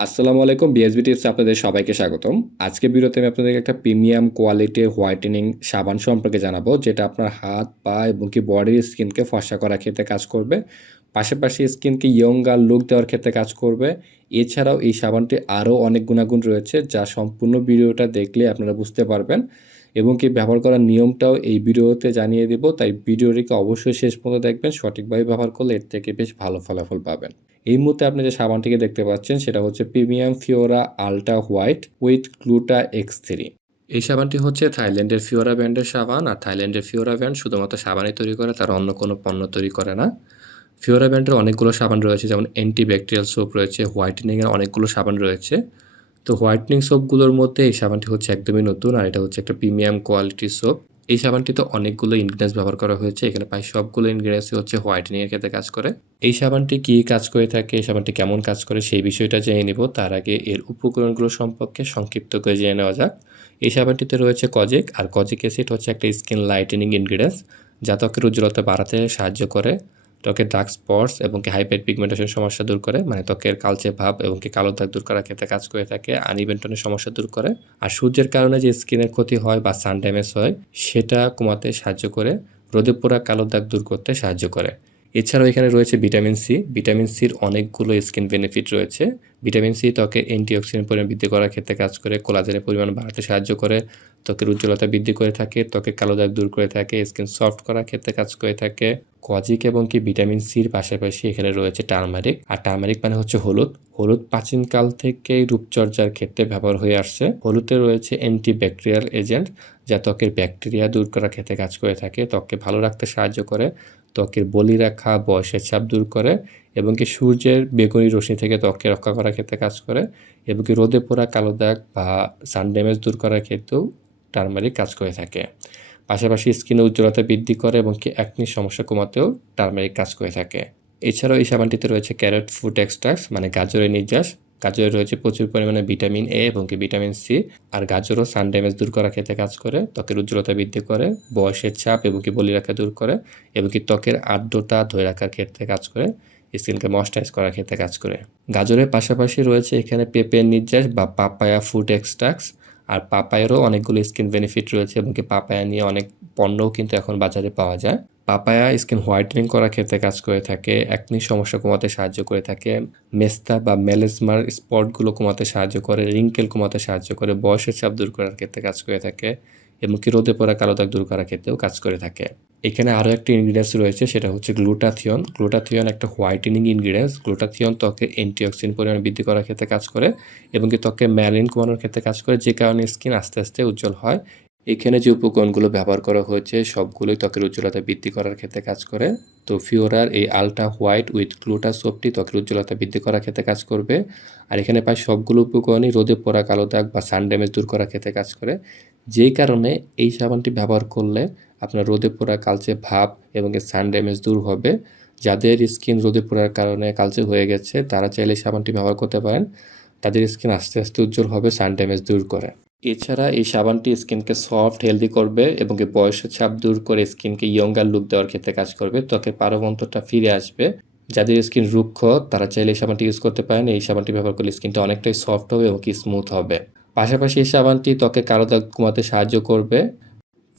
আসসালামু আলাইকুম বিএসবি টিপসে আপনাদের সবাইকে স্বাগতম। আজকে ভিডিওতে আমি আপনাদেরকে একটা প্রিমিয়াম কোয়ালিটির হোয়াইটেনিং সাবান সম্পর্কে জানাব, যেটা আপনার হাত, পা এবং কি বডির স্কিনকে ফর্সা করার ক্ষেত্রে কাজ করবে। পাশাপাশি স্কিনকে ইয়ঙ্গার লুক দেওয়ার ক্ষেত্রে কাজ করবে। এছাড়াও এই সাবানটি আরও অনেক গুণাগুণ রয়েছে, যা সম্পূর্ণ ভিডিওটা দেখলে আপনারা বুঝতে পারবেন এবং কি ব্যবহার করার নিয়মটাও এই ভিডিওতে জানিয়ে দেব। তাই ভিডিওটিকে অবশ্যই শেষ পর্যন্ত দেখবেন, সঠিকভাবে ব্যবহার করলে এর থেকে বেশ ভালো ফলাফল পাবেন। এই মুহূর্তে আপনি যে সাবানটিকে দেখতে পাচ্ছেন, সেটা হচ্ছে premium Fiora ultra white with gluta X three এই সাবানটি হচ্ছে থাইল্যান্ডের ফিওরা ব্র্যান্ডের সাবান, আর থাইল্যান্ডের ফিওরা ব্র্যান্ড শুধুমাত্র সাবানই তৈরি করে, তার অন্য কোনো পণ্য তৈরি করে না। ফিওরা ব্র্যান্ডের অনেকগুলো সাবান রয়েছে, যেমন অ্যান্টি ব্যাকটেরিয়াল সোপ রয়েছে হোয়াইটেনিংয়ের অনেকগুলো সাবান রয়েছে। তো হোয়াইটনিং সোপগুলোর মধ্যে এই সাবানটি হচ্ছে একদমই নতুন, আর এটা হচ্ছে একটা প্রিমিয়াম কোয়ালিটির সোপ এই সাবানটিতে অনেকগুলো ইনগ্রিডিয়েন্টস ব্যবহার করা হয়েছে। এখানে প্রায় সবগুলো ইনগ্রিডিয়েন্টসই হচ্ছে হোয়াইটেনিং এর ক্ষেত্রে কাজ করে। এই সাবানটি কি কাজ করে থাকে, এই সাবানটি কেমন কাজ করে, সেই বিষয়টা জেনে নিব। তার আগে এর উপকরণগুলো সম্পর্কে সংক্ষিপ্ত করে জেনে নেওয়া যাক। এই সাবানটিতে রয়েছে কজিক আর কজিক অ্যাসিড হচ্ছে একটা স্কিন লাইটেনিং ইনগ্রিডিয়েন্টস যা ত্বকের উজ্জ্বলতা বাড়াতে সাহায্য করে। ত্বকের ডার্ক স্পটস এবং কি হাইপার পিগমেন্টেশন সমস্যা দূর করে মানে ত্বকের কালচে ভাব এবং কি কালো দাগ দূর করার ক্ষেত্রে কাজ করে থাকে আনইভেন্টনের সমস্যা দূর করে। আর সূর্যের কারণে যে স্কিনের ক্ষতি হয় বা সান ড্যামেজ হয়, সেটা কমাতে সাহায্য করে, রোদে পোড়া কালো দাগ দূর করতে সাহায্য করে। এছাড়াও এখানে রয়েছে ভিটামিন সি। ভিটামিন সির অনেকগুলো স্কিন বেনিফিট রয়েছে। ভিটামিন সি ত্বকের অ্যান্টিঅক্সিডেন্ট পরিমাণ বৃদ্ধি করার ক্ষেত্রে কাজ করে কোলাজেনের পরিমাণ বাড়াতে সাহায্য করে, ত্বকের উজ্জ্বলতা বৃদ্ধি করে থাকে, ত্বকে কালো দাগ দূর করে থাকে স্কিন সফট করার ক্ষেত্রে কাজ করে থাকে। কজিক এবং কি ভিটামিন সির পাশাপাশি এখানে রয়েছে টার্মারিক আর টার্মারিক মানে হচ্ছে হলুদ। হলুদ প্রাচীনকাল থেকেই রূপচর্চার ক্ষেত্রে ব্যবহার হয়ে আসছে। হলুদে রয়েছে অ্যান্টি ব্যাকটেরিয়াল এজেন্ট যা ত্বকের ব্যাকটেরিয়া দূর করার ক্ষেত্রে কাজ করে থাকে, ত্বককে ভালো রাখতে সাহায্য করে। ত্বকের বলি রাখা, বয়সের চাপ দূর করে এবং কি সূর্যের বেগুনি রশ্মি থেকে ত্বককে রক্ষা করার ক্ষেত্রে কাজ করে এবং কি রোদে পোড়া কালো দাগ বা সান ড্যামেজ দূর করার ক্ষেত্রেও টার্মারিক কাজ করে থাকে। পাশাপাশি স্কিনে উজ্জ্বলতা বৃদ্ধি করে এবং কি একনির সমস্যা কমাতেও টার্মারিক কাজ করে থাকে। এছাড়াও এই সাবানটিতে রয়েছে ক্যারট ফুড এক্সট্রাক্টস মানে গাজরের নির্যাস গাজরে রয়েছে প্রচুর পরিমাণে ভিটামিন এ এবং কি ভিটামিন সি আর গাজরও সান ড্যামেজ দূর করার ক্ষেত্রে কাজ করে, ত্বকের উজ্জ্বলতা বৃদ্ধি করে, বয়সের চাপ এবং কি বলি রাখা দূর করে, এবং কি ত্বকের আর্দ্রতা ধরে রাখার ক্ষেত্রে কাজ করে, স্কিনকে ময়শ্চারাইজ করার ক্ষেত্রে কাজ করে। গাজরের পাশাপাশি রয়েছে এখানে পেঁপের নির্যাস বা পাপায়া ফুড এক্সট্রাক্টস আর পাপায়েরও অনেকগুলো স্কিন বেনিফিট রয়েছে এবং কি পাপায়া নিয়ে অনেক পণ্যও কিন্তু এখন বাজারে পাওয়া যায়। পাপায়া স্কিন হোয়াইটেনিং করার ক্ষেত্রে কাজ করে থাকে একনি সমস্যা কমাতে সাহায্য করে থাকে, মেস্তা বা মেলেজমার স্পটগুলো কমাতে সাহায্য করে, রিঙ্কেল কমাতে সাহায্য করে, বয়সের চাপ দূর করার ক্ষেত্রে কাজ করে থাকে এমনকি রোদে পড়া কালো দাগ দূর করার ক্ষেত্রেও কাজ করে থাকে। এখানে আরও একটি ইনগ্রিডিয়েন্টস রয়েছে, সেটা হচ্ছে গ্লুটাথিয়ন গ্লুটাথিয়ন একটা হোয়াইটেনিং ইনগ্রিডিয়েন্টস গ্লুটাথিয়ন ত্বকে অ্যান্টিঅক্সিডেন্ট পরিমাণ বৃদ্ধি করার ক্ষেত্রে কাজ করে, এবং কি ত্বকে ম্যালিন কমানোর ক্ষেত্রে কাজ করে, যে কারণে স্কিন আস্তে আস্তে উজ্জ্বল হয় এখানে যে উপকরণগুলো ব্যবহার করা হয়েছে, সবগুলোই ত্বকের উজ্জ্বলতা বৃদ্ধি করার ক্ষেত্রে কাজ করে। তো ফিওরার এই আলট্রা হোয়াইট উইথ গ্লুটা সোপটি ত্বকের উজ্জ্বলতা বৃদ্ধি করার ক্ষেত্রে কাজ করবে। আর এখানে প্রায় সবগুলো উপকরণই রোদে পড়া কালো দাগ বা সান ড্যামেজ দূর করার ক্ষেত্রে কাজ করে। যেই কারণে এই সাবানটি ব্যবহার করলে আপনার রোদে পোড়া কালচে ভাব এবং সান ড্যামেজ দূর হবে। যাদের স্কিন রোদে পোড়ার কারণে কালচে হয়ে গেছে, তারা চাইলে সাবানটি ব্যবহার করতে পারেন। তাদের স্কিন আস্তে আস্তে উজ্জ্বল হবে, সান ড্যামেজ দূর করে। এছাড়া এই সাবানটি স্কিনকে সফট, হেলদি করবে এবং এই বয়সের ছাপ দূর করে স্কিনকে ইয়ঙ্গার লুক দেওয়ার ক্ষেত্রে কাজ করবে। ত্বকের পারবন্তটা ফিরে আসবে। যাদের স্কিন রুক্ষ, তারা চাইলে এই সাবানটি ইউজ করতে পারেন। এই সাবানটি ব্যবহার করলে স্কিনটা অনেকটাই সফট হবে এবং কি স্মুথ হবে। পাশাপাশি এই সাবানটি ত্বকে কালো দাগ কমাতে সাহায্য করবে।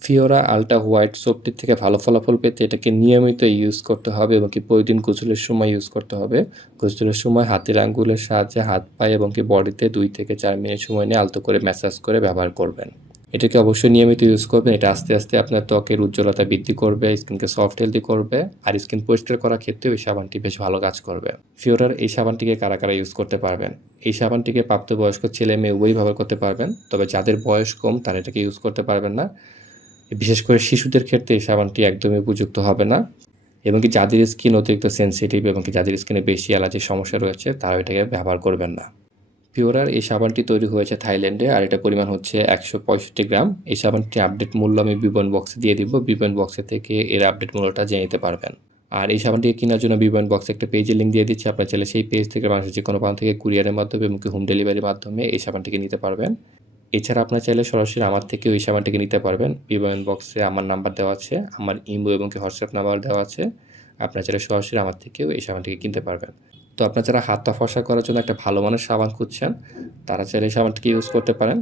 ফিওরা আলট্রা হোয়াইট সোপটির থেকে ভালো ফলাফল পেতে এটাকে নিয়মিত ইউজ করতে হবে এবং কি প্রতিদিন গোসলের সময় ইউজ করতে হবে। গোসলের সময় হাতের আঙ্গুলের সাহায্যে হাত পায়ে এবং কি বডিতে দুই থেকে চার মিনিট সময় নিয়ে আলতো করে ম্যাসাজ করে ব্যবহার করবেন। এটাকে অবশ্যই নিয়মিত ইউজ করবেন। এটা আস্তে আস্তে আপনার ত্বকের উজ্জ্বলতা বৃদ্ধি করবে স্কিনকে সফট হেলদি করবে আর স্কিন পরিষ্কার করার ক্ষেত্রেও এই সাবানটি বেশ ভালো কাজ করবে। ফিওরার এই সাবানটিকে কারা কারা ইউজ করতে পারবেন? এই সাবানটিকে প্রাপ্তবয়স্ক ছেলে মেয়ে উভয়ই ব্যবহার করতে পারবেন। তবে যাদের বয়স কম তারা এটাকে ইউজ করতে পারবেন না। বিশেষ করে শিশুদের ক্ষেত্রে এই সাবানটি একদমই উপযুক্ত হবে না। এবং কি যাদের স্কিন অতিরিক্ত সেন্সিটিভ এবং কি যাদের স্কিনে বেশি অ্যালার্জির সমস্যা রয়েছে, তারা এটাকে ব্যবহার করবেন না। পিওরার এই সাবানটি তৈরি হয়েছে থাইল্যান্ডে, আর এটা পরিমাণ হচ্ছে একশো পঁয়ষট্টি গ্রাম। এই সাবানটি আপডেট মূল্য আমি বিবরণ বক্সে দিয়ে দিব। বিবরণ বক্সে থেকে এর আপডেট মূল্যটা জেনে নিতে পারবেন। আর এই সাবানটি কেনার জন্য বিবরণ বক্সে একটা পেজের লিঙ্ক দিয়ে দিচ্ছি। আপনার চাইলে সেই পেজ থেকে মানুষের যে কোনো প্রান্ত থেকে কুরিয়ারের মাধ্যমে এবং হোম ডেলিভারির মাধ্যমে এই সাবানটিকে নিতে পারবেন। এছাড়া আপনার চাইলে সরাসরি আমার থেকেও ওই সামানটিকে নিতে পারবেন। বিবরণ বক্সে আমার নাম্বার দেওয়া আছে, আমার ইমো এবং কি হোয়াটসঅ্যাপ নাম্বার দেওয়া আছে। আপনার চাইলে সরাসরি আমার থেকেও এই সাবানটিকে কিনতে পারবেন। তো আপনার যারা হাতটা ফর্সা করার জন্য একটা ভালো মানের সাবান খুঁজছেন, তারা চাইলে সাবানটিকে ইউজ করতে পারেন।